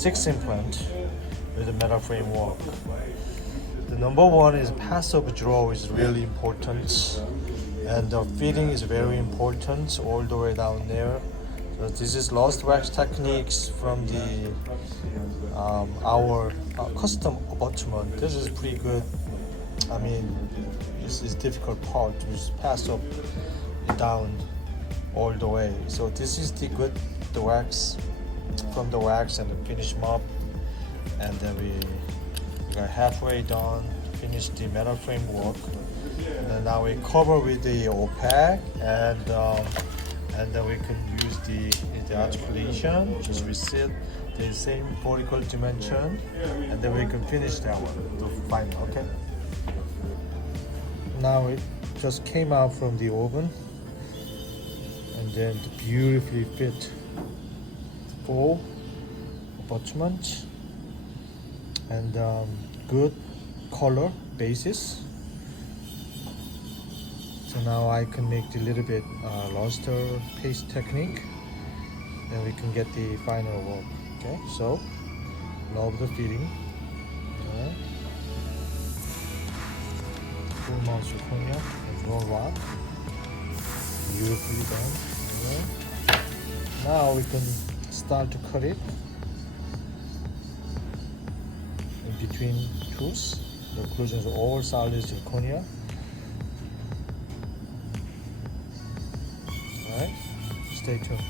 6 implant with the metal framework. The number one is pass of draw is really important, and the fitting is very important all the way down there. So this is lost wax techniques from the our custom attachment. This is pretty good. I mean, this is difficult part to just pass up down all the way. So this is the good the wax from the wax and the finish mop, and then we got halfway done to finish the metal framework. And then now we cover with the opaque, and then we can use the articulation, just reset the same vertical dimension, and then we can finish that one, the final. Okay. Now it just came out from the oven, and then beautifully fit full attachment and good color basis. So now I can make the little bit luster paste technique, and we can get the final work. Okay, so love the fitting. Okay. Full mount zirconia and raw rock, beautifully done. Okay. Now we can start to cut it in between tools. The occlusions are all solid zirconia. Alright, stay tuned.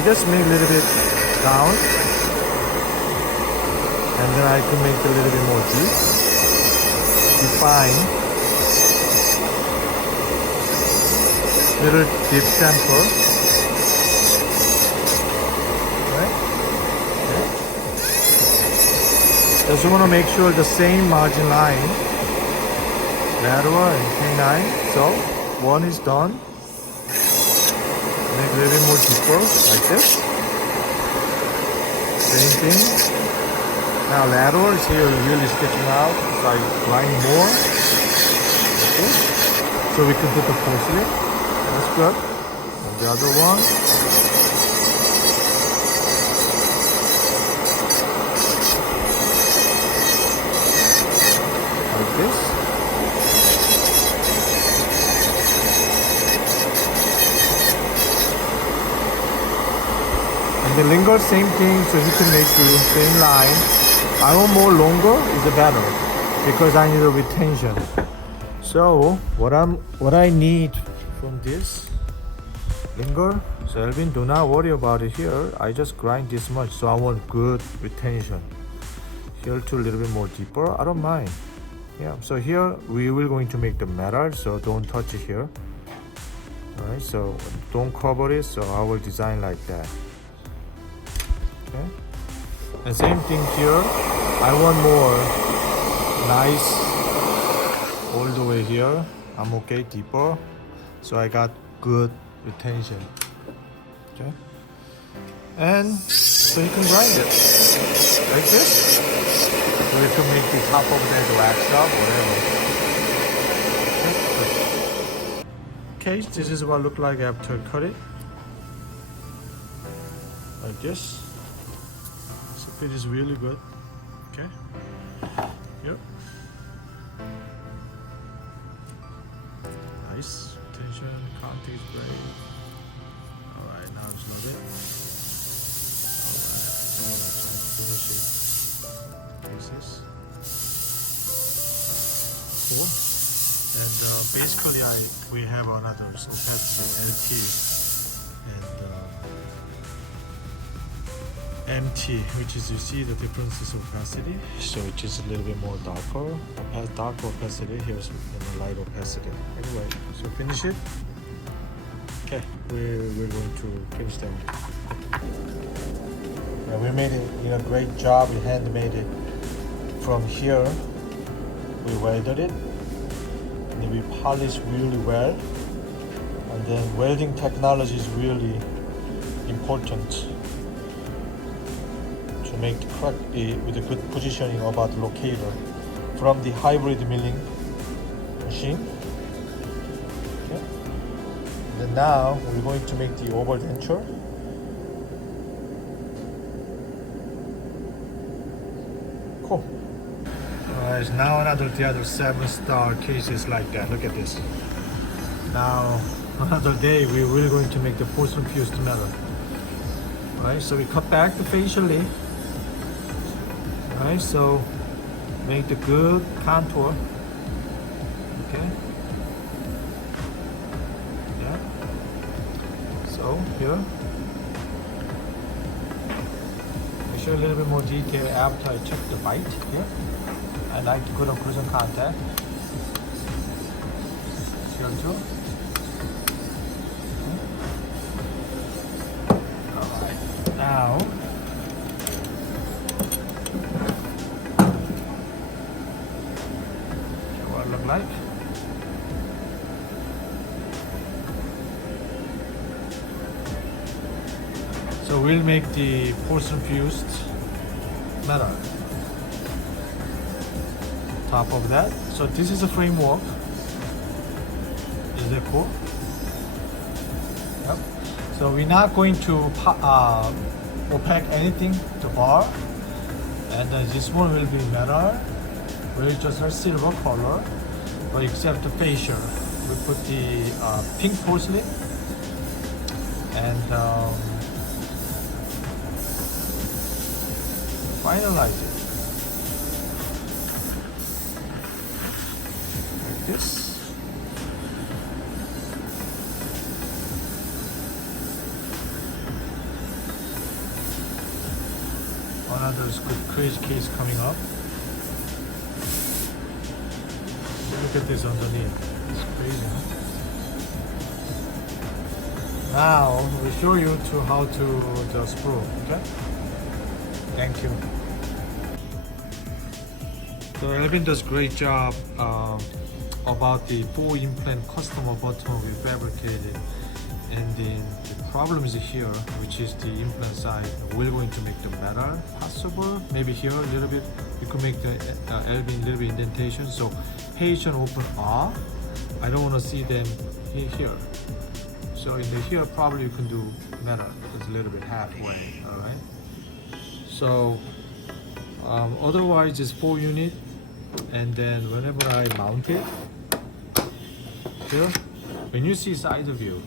I just make a little bit down, and then I can make a little bit more deep, define, little deep sample. Right? Okay. Just want to make sure the same margin line, lateral and canine. So one is done. Make a little bit more deeper, like this. Same thing. Now lateral is here really sticking out, so I grind more. Okay. So we can put the porcelain. That's good. And the other one. Like this. And the linger, same thing, so you can make the same line. I want more longer is the better because I need a retention. So what I need from this linger, so Elvin, do not worry about it here. I just grind this much, so I want good retention. Here too, a little bit more deeper. I don't mind. Yeah. So here we will going to make the metal, so don't touch it here. Alright. So don't cover it. So I will design like that. Okay. And same thing here. I want more nice all the way here. I'm okay deeper. So I got good retention. Okay. And so you can grind it like this. So you can make the top of that wax up, whatever. Okay, this is what it look like after cut it. Like this. So fit is really good. Okay. Yep. Nice. Tension, contact is great. Alright, now just love it. Alright, so let's finish it. Pieces. Cool. And basically we have another opaque LT and MT, which is, you see the difference is opacity, so which is a little bit more darker, dark opacity, here's the light opacity. Anyway, so finish it. Okay, we're going to finish them. Yeah, we made it, great job. We hand made it. From here, we welded it, and then we polished really well. And then welding technology is really important to make the correct with a good positioning about the locator from the hybrid milling machine. Okay. And then now we're going to make the overdenture. Cool. Alright, now the other 7-star cases like that. Look at this. Now another day we're really going to make the porcelain fused metal. Alright, so we cut back the facially. Alright, so make the good contour. Okay. Yeah. So here. Make sure a little bit more detail after I check the bite here. I like to put occlusion contact. Here too. Alright. Now what it look like. So we'll make the porcelain fused metal. Top of that. So this is a framework. Is that cool? Yep. So we're not going to opaque anything to bar. And this one will be metal. We'll just a silver color. But except the facial. We put the pink porcelain. And finalize it. Like this. another good crazy case coming up. Look at this underneath. It's crazy, huh? Now we show you to how to the screw. Okay. Thank you. So Elvin does great job about the 4 implant customer button we fabricated, and then the problem is here, which is the implant side. We're going to make the metal possible. Maybe here a little bit. You could make the Elvin little bit indentation. So patient open up. I don't want to see them here. So in the here probably you can do metal. It's a little bit halfway. All right. So otherwise it's 4 unit. And then whenever I mount it here, when you see side view,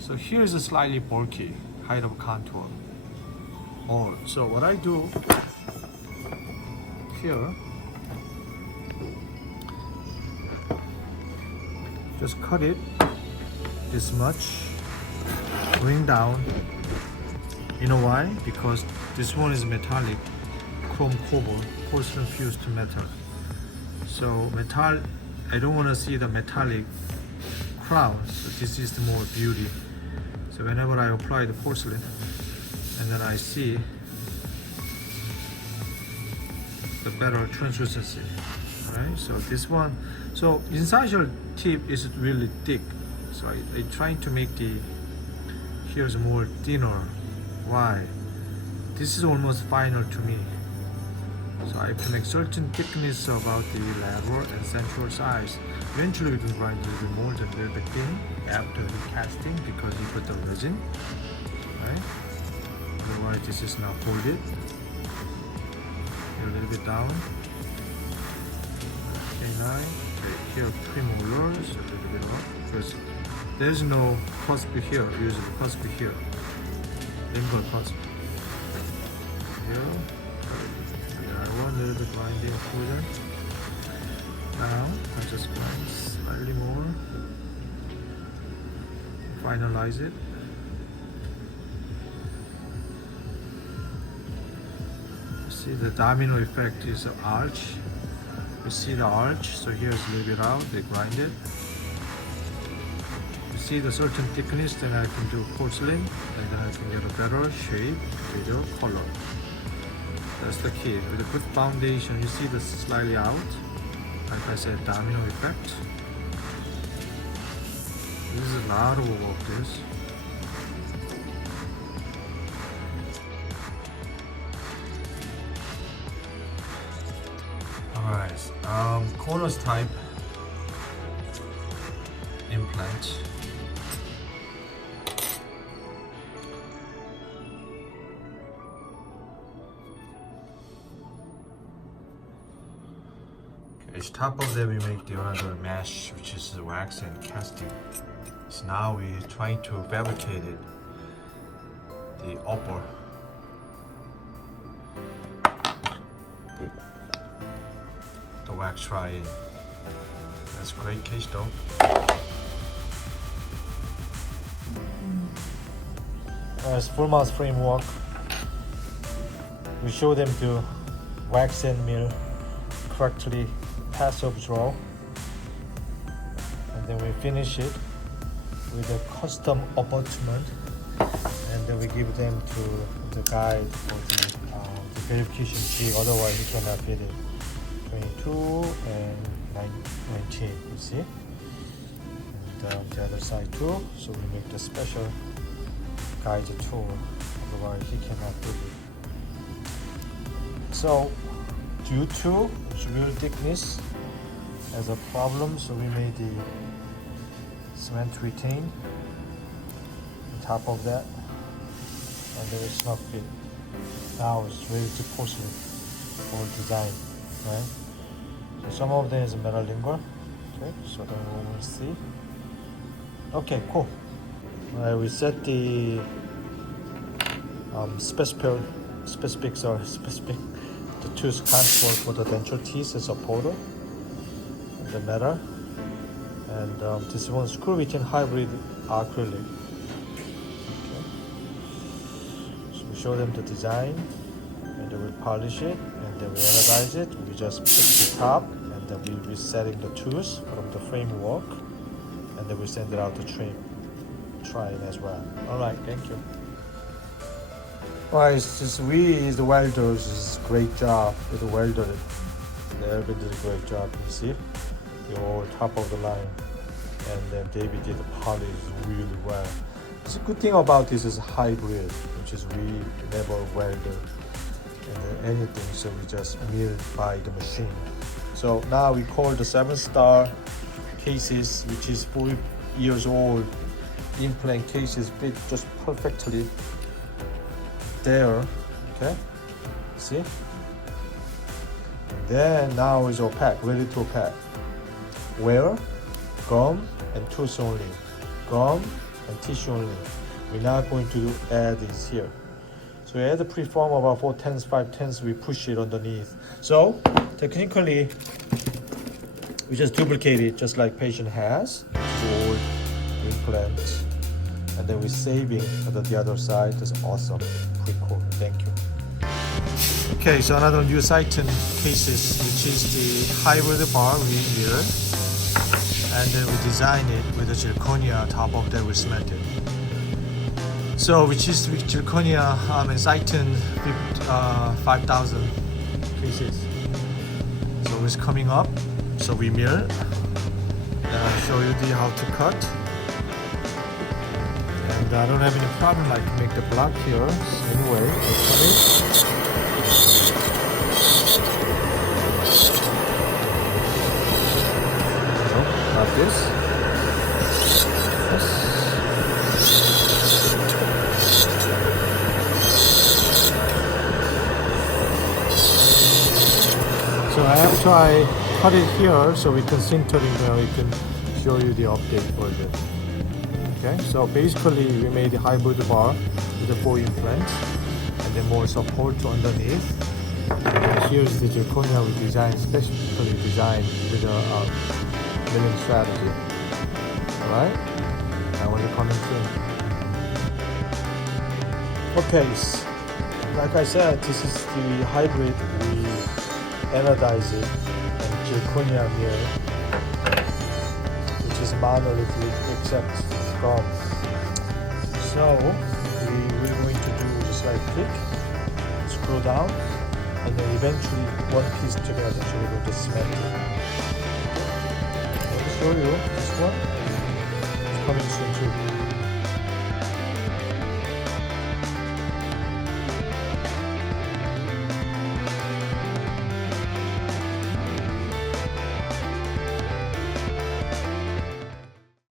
so here is a slightly bulky height of contour. So what I do here, just cut it this much, bring down. You know why? Because this one is metallic, chrome cobalt, porcelain fused to metal. So metal, I don't want to see the metallic crown. So this is the more beauty. So whenever I apply the porcelain, and then I see the better translucency. Right? So this one, so incisal tip is really thick. So I trying to make the here's more thinner. Why? This is almost final to me. So I have to make certain thickness about the lateral and central size. Eventually we can grind a little bit more than a little bit thin after the casting, because you put the resin, right? Otherwise this is now folded. Here a little bit down. K9. Okay, here premolars, a little bit up. Because there's no cusp here, usually cusp here. Lingual cusp. Here. A little bit grinding further. Now I just grind slightly more. Finalize it. See the domino effect is an arch. You see the arch, so here's a little bit out, they grind it. You see the certain thickness, then I can do porcelain, and then I can get a better shape with your color. That's the key. With a good foundation, you see this slightly out. Like I said, domino effect. This is a lot of work, this. Alright, corners type implant. Each top of that we make the another mesh, which is wax and casting. So now we're trying to fabricate it, the upper. The wax try. That's great case though. As full mount framework, we show them to wax and mill correctly, pass of draw, and then we finish it with a custom abutment, and then we give them to the guide for the verification G, otherwise you cannot fit it. 22 and 19, you see, and the other side too, so we make the special guide tool, otherwise he cannot do it. So due to real thickness as a problem, so we made the cement retain on top of that, and there is not fit. Now it's ready to porcelain for design, right? So some of them is metal lingual, okay, so then we will see. Okay, cool. We set the specifics are specific. The tooth contour for the denture teeth is a photo, the metal, and this one screw retain hybrid acrylic. Okay. So we show them the design. then we polish it, and then we anodize it. We just put the top, and then we resetting the tools from the framework, and then we send it out to try it as well. All right, thank you. Alright, we the welders is great job with the welder. David did a great job. You see, the all top of the line, and then David did the polish really well. The good thing about this is hybrid, which is we never welded anything, so we just mill by the machine. So now we call the 7-star cases, which is 4 years old. Implant cases fit just perfectly there. Okay, see. And then now is opaque, ready to opaque. Wear, gum, and tooth only. Gum and tissue only. We're not going to add this here. So we add the preform about 4/10, 5/10. We push it underneath. So technically, we just duplicate it just like patient has. Old implant, and then we're saving the other side. That's awesome. Pretty cool. Thank you. Okay, so another new Titan cases, which is the hybrid bar we here, and then we design it with the zirconia top of that we cemented. So which is with zirconia and Titan 5,000 cases. So it's coming up. So we mill. I'll show you how to cut. And I don't have any problem. I can make the block here. Anyway, like this. Yes. So after I cut it here, so we can sintering there, we can show you the update for this. Okay, so basically we made the hybrid bar with the 4 implants, and then more support underneath. And here's the zirconia we designed, specifically designed with a milling strategy. Alright, now we're coming soon. Okay, like I said, this is the hybrid. We anodize it and zirconia here, which is monolithic except gum. So we're going to do just like click, screw down, and then eventually one piece together. So we're going to cement it. Let me show you this one. It's coming soon too.